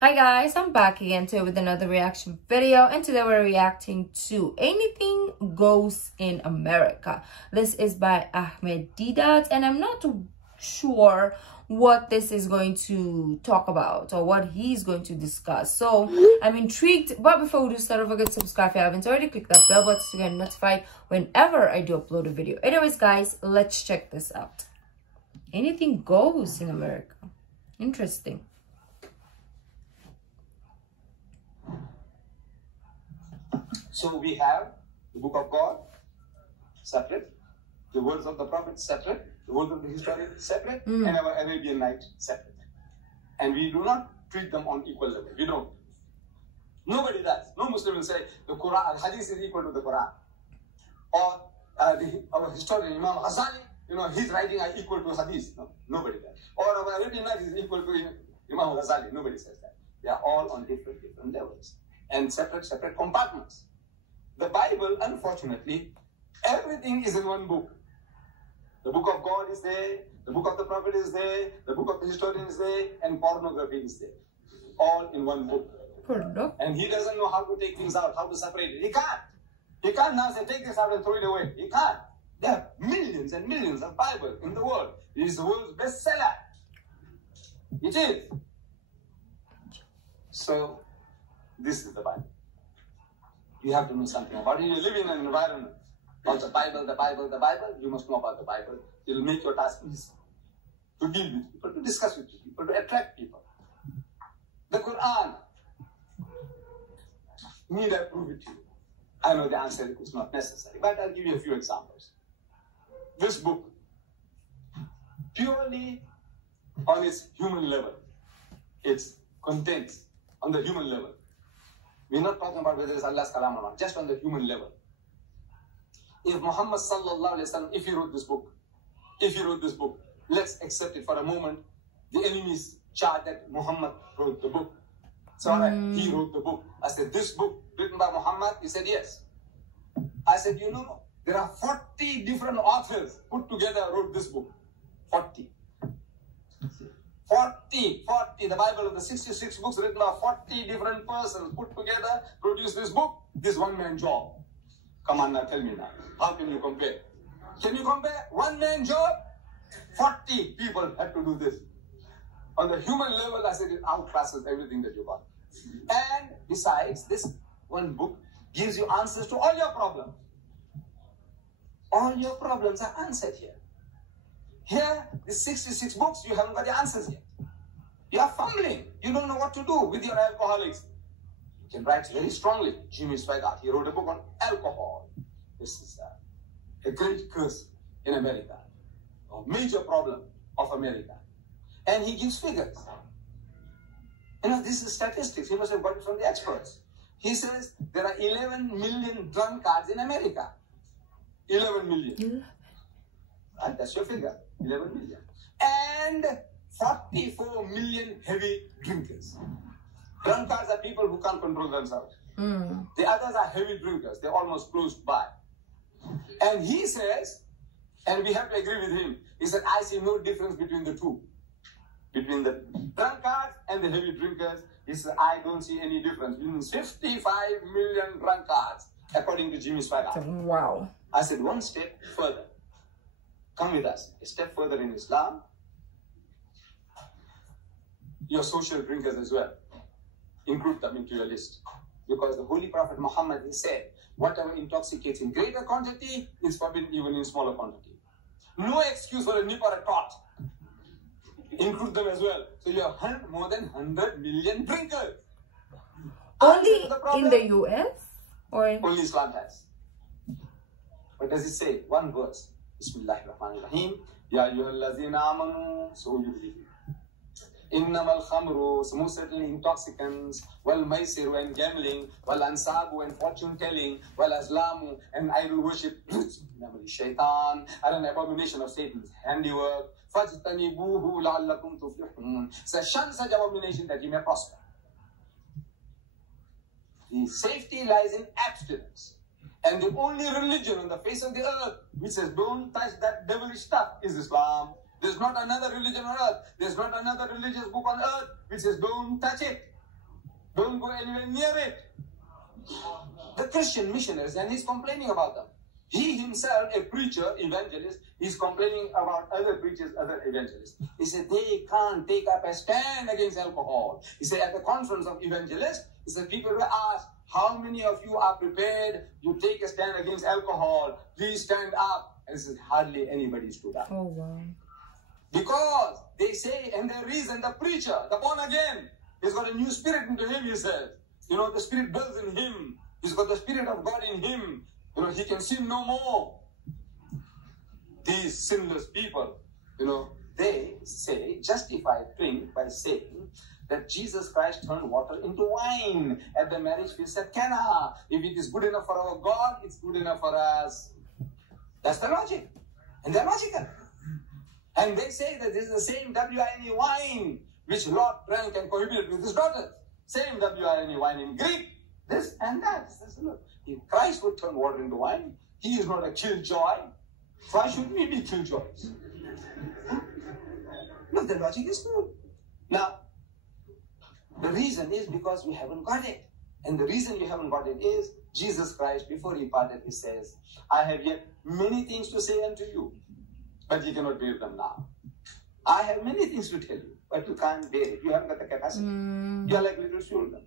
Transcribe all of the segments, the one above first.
Hi guys, I'm back again today with another reaction video, and today we're reacting to Anything Goes in America. This is by Ahmed Deedat, and I'm not sure what this is going to talk about or what he's going to discuss. So I'm intrigued, but before we do start, don't forget to subscribe if you haven't already. Click that bell button to get notified whenever I do upload a video. Anyways guys, let's check this out. Anything goes in America. Interesting. So we have the book of God, separate, the words of the prophet, separate, the words of the historian, separate, and our Arabian Night, separate. And we do not treat them on equal level. We don't. Nobody does. No Muslim will say the Quran, Hadith is equal to the Quran. Or our historian, Imam Ghazali, his writing are equal to Hadith. No, nobody does. Or our Arabian Night is equal to Imam Ghazali. Nobody says that. They are all on different levels. And separate compartments. The Bible, unfortunately, everything is in one book. The book of God is there, the book of the prophet is there, the book of the historian is there, and pornography is there. All in one book. And he doesn't know how to take things out, how to separate it. He can't. He can't now say, take this out and throw it away. He can't. There are millions and millions of Bible in the world. It is the world's bestseller. It is. So, this is the Bible. You have to know something about it. You live in an environment of the Bible, you must know about the Bible. It will make your task easy to deal with people, to discuss with people, to attract people. The Quran, need I prove it to you? I know the answer is not necessary, but I'll give you a few examples. This book, purely on its human level, its contents on the human level. We're not talking about whether it's Allah's kalam or not, just on the human level. If Muhammad sallallahu alaihi wasallam, if he wrote this book, let's accept it for a moment. The enemies charge that Muhammad wrote the book. So he wrote the book. I said, this book written by Muhammad? He said, yes. I said, there are 40 different authors put together wrote this book. 40. The Bible of the 66 books written by 40 different persons put together, produce this book, this one-man job. Come on now, tell me now. How can you compare? Can you compare? One-man job? 40 people had to do this. On the human level, I said it outclasses everything that you got. And besides, this one book gives you answers to all your problems. All your problems are answered here. Here, the 66 books, you haven't got the answers yet. You are fumbling. You don't know what to do with your alcoholics. You can write very strongly. Jimmy Swaggart, he wrote a book on alcohol. This is a great curse in America. A major problem of America. And he gives figures. This is statistics. He must have got it from the experts. He says there are 11 million drunkards in America. 11 million. And that's your figure. 11 million. And 44 million heavy drinkers. Drunkards are people who can't control themselves. The others are heavy drinkers. They're almost close by. And he says, and we have to agree with him, he said, I see no difference between the two. Between the drunkards and the heavy drinkers, he said, I don't see any difference. It means 55 million drunkards, according to Jimmy Swaggart. Wow. I said, one step further. Come with us. A step further in Islam. Your social drinkers as well. Include them into your list. Because the Holy Prophet Muhammad, he said, whatever intoxicates in greater quantity is forbidden even in smaller quantity. No excuse for a nip or a tot. Include them as well. So you have more than 100 million drinkers. Only in the US? Or only Islam has. What does it say? One verse. Bismillahirrahmanirrahim. Ya ayyuhallazina amanu. So you believe. Innamal khamru, so most certainly intoxicants, wal maisir and gambling, wal ansabu and fortune telling, wal azlamu and idol worship, shaitan, are an abomination of Satan's handiwork. Fajtanibuhu la'allakum tuflihun. So shun such abomination that you may prosper. The safety lies in abstinence. And the only religion on the face of the earth which says don't touch that devilish stuff is Islam. There's not another religion on earth. There's not another religious book on earth which says don't touch it. Don't go anywhere near it. The Christian missionaries, and he's complaining about them. He himself, a preacher, evangelist, is complaining about other preachers, other evangelists. He said, they can't take up a stand against alcohol. He said, at the conference of evangelists, he said, people were asked, how many of you are prepared to take a stand against alcohol? Please stand up. And he said, hardly anybody stood up. Oh, wow. Because they say, and the reason, the preacher, the born again, he's got a new spirit into him, he says. You know, the spirit dwells in him. He's got the spirit of God in him. You know, he can sin no more. These sinless people, you know, they say, justify drink by saying that Jesus Christ turned water into wine at the marriage feast at Cana. If it is good enough for our God, it's good enough for us. That's the logic. And they're logical. And they say that this is the same wine wine which Lot drank and prohibited with his daughters. Same wine wine in Greek. This and that. Look, if Christ would turn water into wine, he is not a killjoy. Why should we be killjoys? Look, the logic is good. Now, the reason is because we haven't got it. And the reason we haven't got it is Jesus Christ, before he parted, he says, I have yet many things to say unto you, but you cannot bear them now. I have many things to tell you, but you can't bear it. You haven't got the capacity. You are like little children.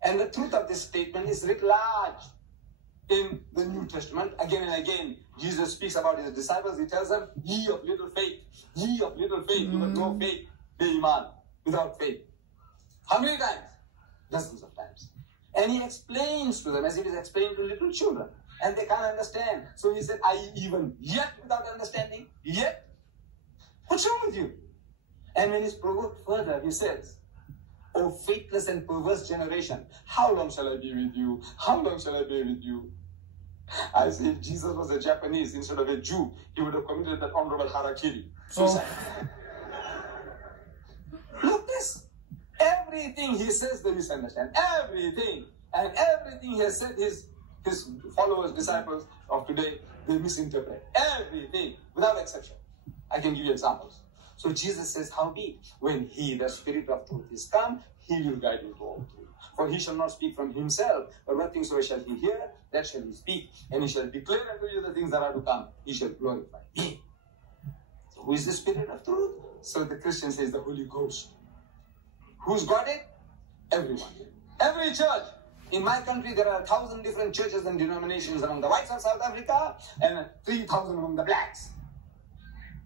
And the truth of this statement is writ large in the New Testament. Again and again, Jesus speaks about his disciples. He tells them, ye of little faith, ye of little faith, you have no faith, be iman, without faith. How many times? Dozens of times. And he explains to them as if he's explaining to little children. And they can't understand. So he said, are ye even yet without understanding? Yet? What's wrong with you? And when he's provoked further, he says, O faithless and perverse generation, how long shall I be with you? How long shall I be with you? I say, if Jesus was a Japanese instead of a Jew, he would have committed that honorable harakiri, suicide. Look this. Everything he says, they misunderstand. Everything. And everything he has said, his followers, disciples of today, they misinterpret. Everything, without exception. I can give you examples. So Jesus says, howbeit, when he, the Spirit of truth, is come, he will guide you to all truth. For he shall not speak from himself, but what things so shall he hear, that shall he speak. And he shall declare unto you the things that are to come. He shall glorify me. So who is the Spirit of truth? So the Christian says the Holy Ghost. Who's got it? Everyone. Every church. In my country, there are 1,000 different churches and denominations among the whites of South Africa and 3,000 among the blacks.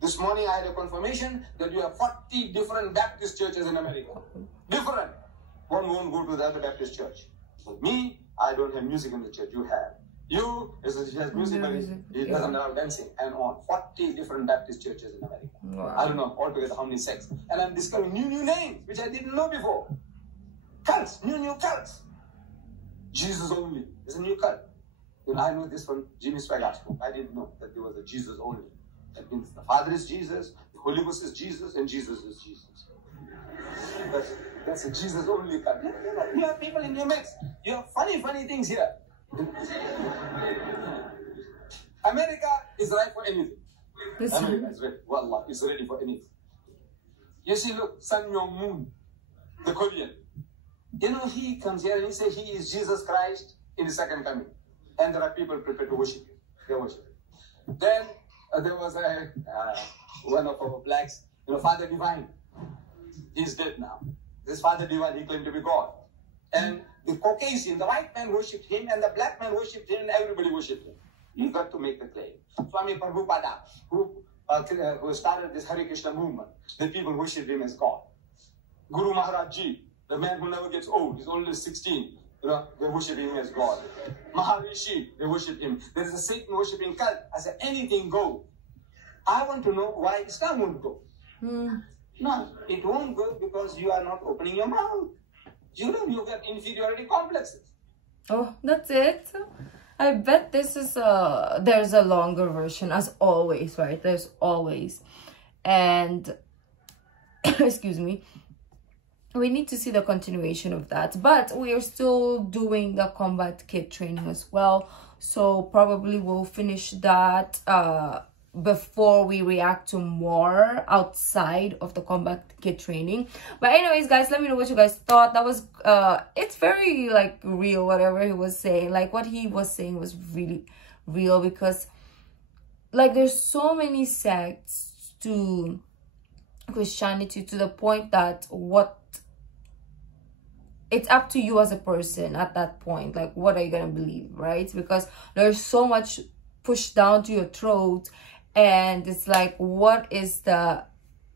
This morning, I had a confirmation that you have 40 different Baptist churches in America. Different. One won't go to the other Baptist church. But me, I don't have music in the church. You have. You, he has music, but he doesn't allow dancing and on. 40 different Baptist churches in America. Wow. I don't know altogether how many sects. And I'm discovering new names, which I didn't know before. Cults, new cults. Jesus only is a new cult. And I know this from Jimmy Swaggart. I didn't know that there was a Jesus only. That means the Father is Jesus, the Holy Ghost is Jesus, and Jesus is Jesus. That's a Jesus only cult. You have people in your midst. You have funny things here. America is ready for anything. America is ready. Wallah, is ready for anything. You see, look, Sun Myung Moon, the Korean. You know, he comes here and he says he is Jesus Christ in the second coming. And there are people prepared to worship him. They worship him. Then there was one of our blacks, you know, Father Divine. He's dead now. This Father Divine, he claimed to be God. And the Caucasian, the white man worshipped him, and the black man worshipped him, and everybody worshipped him. You got to make the claim. Swami Prabhupada, who started this Hare Krishna movement, the people worship him as God. Guru Maharaj Ji, the man who never gets old, he's only 16. You know, they worship him as God. Maharishi, they worship him. There is a Satan worshipping cult. I said, anything go. I want to know why Islam won't go. No, it won't go because you are not opening your mouth. You know, you get inferiority complexes. Oh, that's it? I bet this is there's a longer version, as always, right? There's always. And, excuse me. We need to see the continuation of that, but we are still doing the combat kit training as well, so probably we'll finish that before we react to more outside of the combat kit training. But anyways, guys, let me know what you guys thought. That was it's very like real, whatever he was saying. Like what he was saying was really real, because like there's so many sects to Christianity, to the point that it's up to you as a person at that point. Like, what are you gonna believe, right? Because there's so much pushed down to your throat, and it's like, what is the,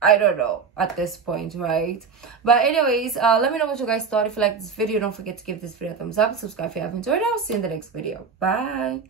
I don't know at this point, right? But anyways, let me know what you guys thought. If you like this video, don't forget to give this video a thumbs up, subscribe if you haven't already. I'll see you in the next video. Bye.